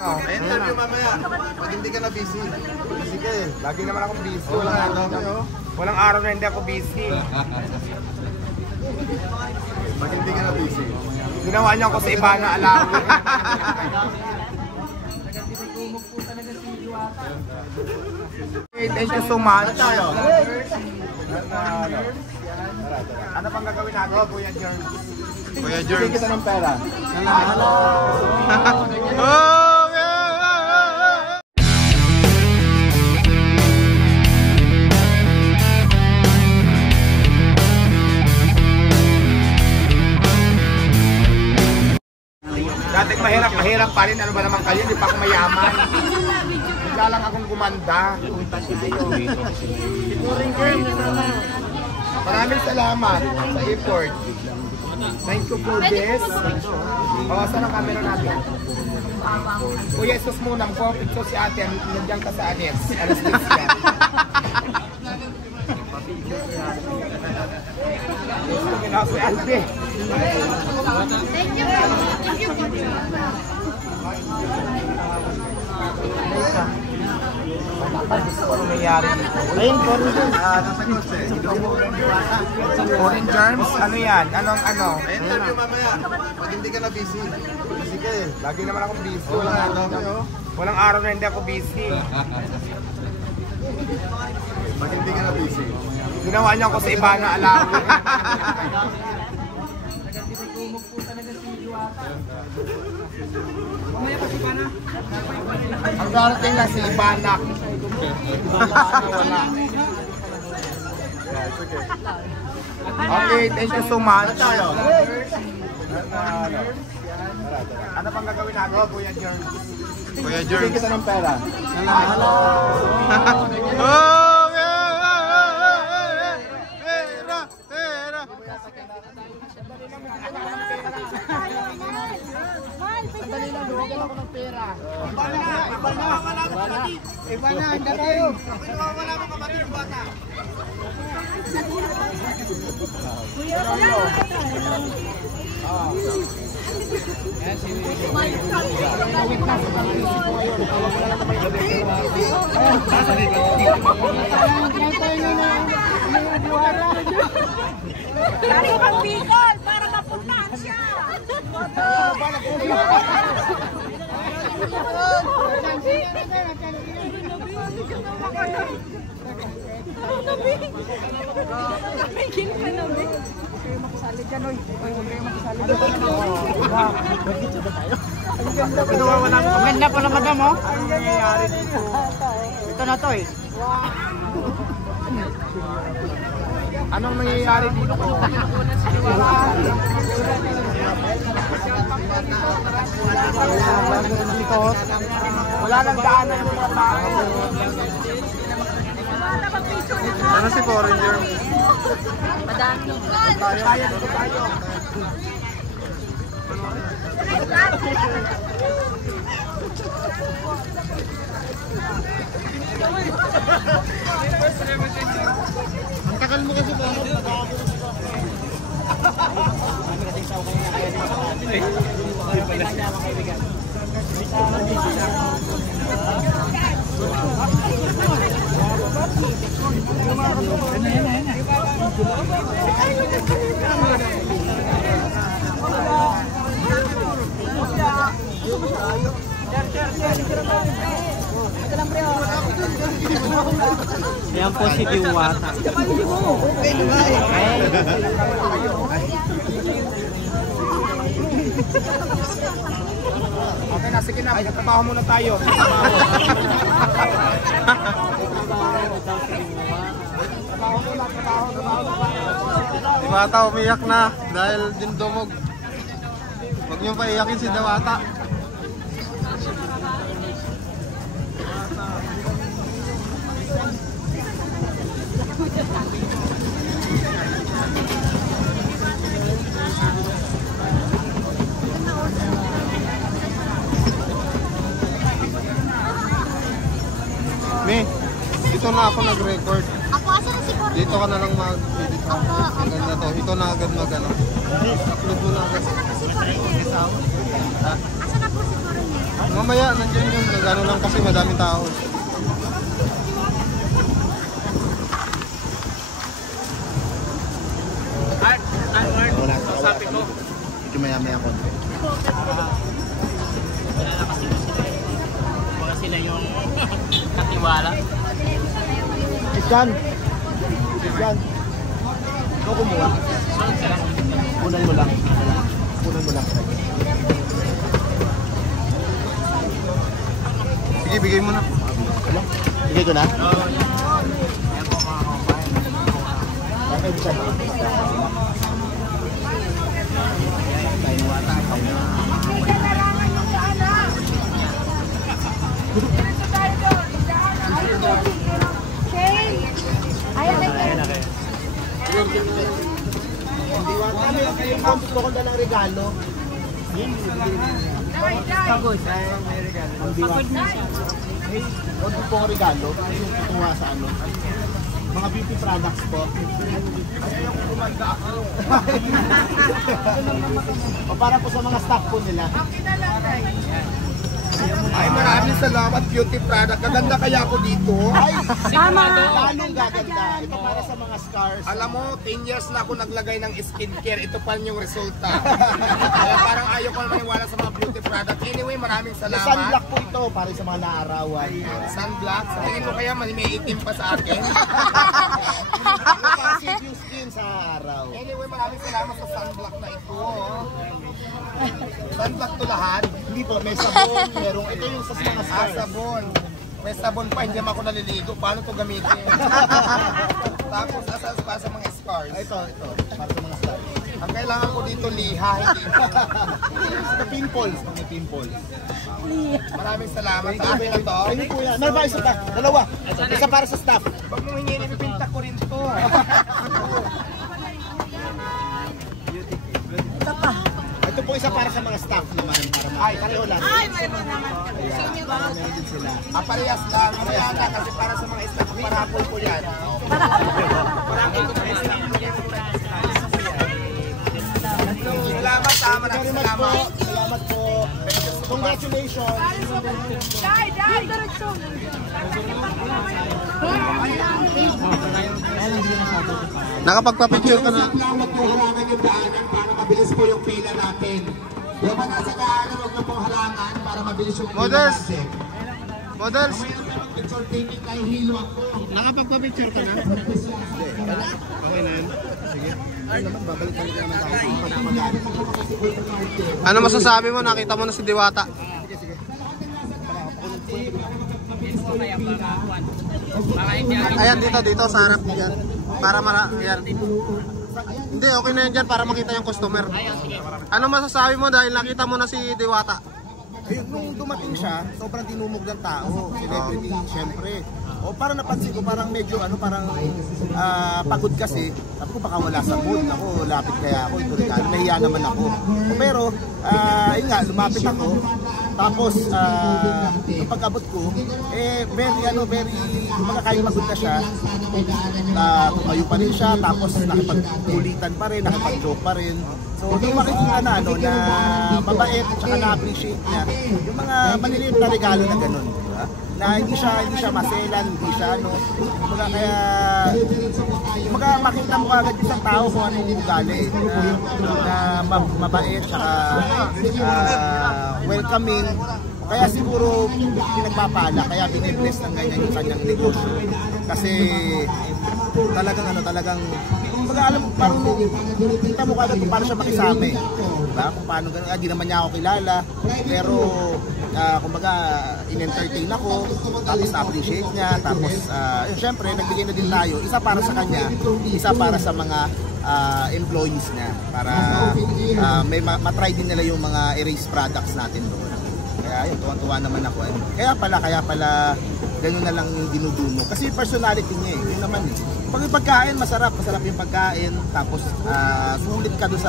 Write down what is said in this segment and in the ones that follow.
Interview mamaya. Pag hindi ka na busy. Busy ka eh. Lagi naman ako busy. Walang araw na hindi ako busy. Pag hindi ka na busy. Ginawa niya ako sa iba na alam. Thank you so much. Ano pang gagawin natin, Kuya Jerms? Kuya Jerms. Bigyan kita ng pera. Hello. Dati mahirap pa rin. Ano ba naman kayo? Hindi pa ako mayaman. Bigla lang akong gumanda. Maraming salamat sa effort. Thank you for this. Saan ang camera natin? Kuya, isus muna po. Picture si ate. Nandiyan ka sa anis. Alas din siya. Si ate. Thank you. Ano nangyari dito? Ayun, foreign germs. Nasa kotse. Foreign germs? Ano yan? Anong ano? Interview mamaya. Pag hindi ka na busy. Busy ka eh. Lagi naman ako busy. Walang araw na hindi ako busy. Pag hindi ka na busy. Ginawa niya ako sa iba na alam. Ang darating na si Ibanak. Wala. Okay, thank you so much. Ano pang gagawin natin, Kuya Jerms? Kuya Bigyan Jerms. kita ng pera. Hello. Sandali lang, bigyan ako ng pera. Iba na, ang dating. Wala mo kapatid bata. Lagi pang Bicol para mapuntahan siya. Ang ganda pala, madam, oh. Ang nangyayari dito. Ito na to, eh. Anong nangyayari dito? Wala nang daanan ng mga tao. Ano si foreign germs? Madami. Tayo. Ang takal mo kasi ba? Yan po si Diwata. Okay na, sige na. Trabaho muna tayo. Diwata umiyak na dahil dindumog. Huwag niyong paiyakin si Diwata. Me, dito na ako nag-record. Ako, asan na si Corin? Dito ka na lang mag-edit. Ang ganda to. Ito na agad mag-ano. Upload mo na agad. Asan na po si Corin? Ha? Asan na po si Corin? Mamaya, nandiyan yun. Nagano lang kasi madaming tao. Wala, sabi ko. Medyo maya-maya ko. Wala na kasi sila. Baka sila yung katiwala. Isyan! Isyan! Ikaw kumuha? Kunan mo lang. Kunan mo lang. Sige, bigay mo na. Ano? Bigay ko na? Oo. Okay, Isyan. Hindi wa kami kayo gusto ko na ng regalo. Pagod. Pagod na siya. Huwag po ang regalo. Yung tutuwa sa ano. Mga beauty products po. Ayaw ko kumanda ako. O para po sa mga staff po nila. Ay, maraming salamat, beauty product. Kaganda kaya ako dito. Ay, Sigurado. lalong gaganda. Ito para sa mga scars. Alam mo, 10 years na ako naglagay ng skincare. Ito pa rin yung resulta. Kaya parang ayaw ko na maniwala sa mga beauty product. Anyway, maraming salamat. Sunblock po ito para sa mga naarawan. Sunblock. Sa tingin mo kaya may itim pa sa akin? Para sa yung skin sa araw. Anyway, maraming salamat sa sunblock na ito. Sunblock to lahat. Hindi po, may sabon, merong ito yung sa mga scars. Sabon. May sabon pa, hindi naman ako naliligo. Paano to gamitin? Tapos, asas para sa mga scars. Ito, para sa mga scars. Ang kailangan ko dito, liha, hindi. Sa pimples, mga pimples. Maraming salamat. Sa akin lang to. Ayun po yan. Meron ba isa pa? Dalawa. Isa para sa staff. Pag mong hingin, ipipinta ko rin to. Ito po isa para sa mga staff naman. Ay, pareho lang. Ay, mayroon naman kami. Senior ba? Meron din sila. Parehas lang. Kaya na, kasi para sa mga staff, parapol ko yan. Parapol ko mga staff. Salamat, maraming salamat. Salamat po. Congratulations. Dai, dai. Diretso. Nakapagpa-picture ka na. Huwag po halangan yung daanan para mabilis po yung pila natin. Yung mga nasa daanan, huwag na pong halangan para mabilis yung pila Models. natin. Models. Picture taking kay Hilo ako. Nakapagpa-picture ka na? Okay na yan. Sige. Ano naman, babalik-balik naman tayo. Ano masasabi mo? Nakita mo na si Diwata. Ayan, dito sa harap niyan. Para yan. Hindi, okay na yan dyan para makita yung customer. Ano masasabi mo dahil nakita mo na si Diwata? Ayun, nung dumating siya, sobrang tinumog ng tao. Celebrity, syempre. O parang napansin ko, parang medyo parang pagod kasi. Sabi ko baka wala sa mood. Ako, lapit kaya ako. Ito regalo. Nahiya naman ako. Pero, ayun nga, lumapit ako. Tapos, yung pag-abot ko, very, makakaya pagod na siya. Tumayo pa rin siya. Tapos, nakipagkulitan pa rin, nakipag-joke pa rin. So, nung makikita na, na mabait, tsaka na-appreciate niya, yung mga maliliit na regalo na gano'n, diba? Na hindi siya maselan, hindi siya kaya makita mo agad isang tao kung anong ugali, na mabait, tsaka welcoming. Kaya siguro pinagpapala, kaya binibless ng ganyan yung kanyang negosyo. Kasi talagang alam, parang kita mo kagad kung paano siya makisama eh. Diba? Kung paano gano'n, di naman niya ako kilala. Pero, kumbaga, in-entertain ako, tapos na-appreciate niya, tapos, syempre, nagbigay na din tayo, isa para sa kanya, isa para sa mga employees niya, para may matry din nila yung mga erase products natin doon. Kaya yun, tuwan-tuwa naman ako. Kaya pala, gano'n na lang yung dinudumo. Kasi personality niya eh, yun naman eh. Pag yung pagkain, masarap yung pagkain, tapos sulit ka doon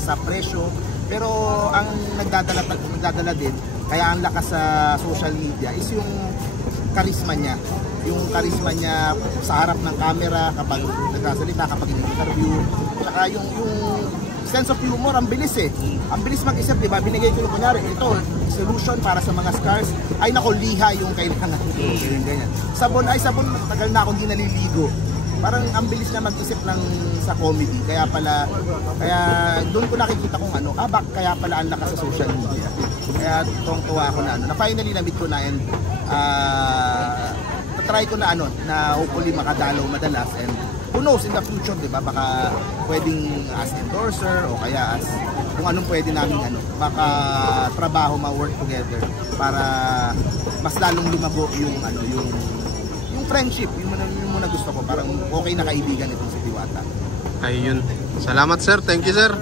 sa presyo. Pero ang nagdadala din, kaya ang lakas sa social media is yung karisma niya. Yung karisma niya sa harap ng camera, kapag nagsasalita, kapag in-interview. Tsaka yung sense of humor, ang bilis eh. Ang bilis mag-isip, di ba? Binigay ko yung kunyari, ito, solution para sa mga scars. Ay nako, liha yung kailangan. Ganyan. Sabon, tagal na akong di naliligo. Parang ang bilis na mag-isip ng sa comedy. Kaya doon ko nakikita kung ano, kaya pala ang lakas sa social media. Kaya tuwang-tuwa ako na finally na-meet ko na and try ko na na hopefully makadalaw madalas and who knows in the future, di ba? Baka pwedeng as endorser o kaya as kung anong pwede namin baka trabaho ma-work together para mas lalong lumago yung yung friendship, yung muna gusto ko, parang okay na kaibigan itong si Diwata. Ayun. Salamat sir, thank you sir.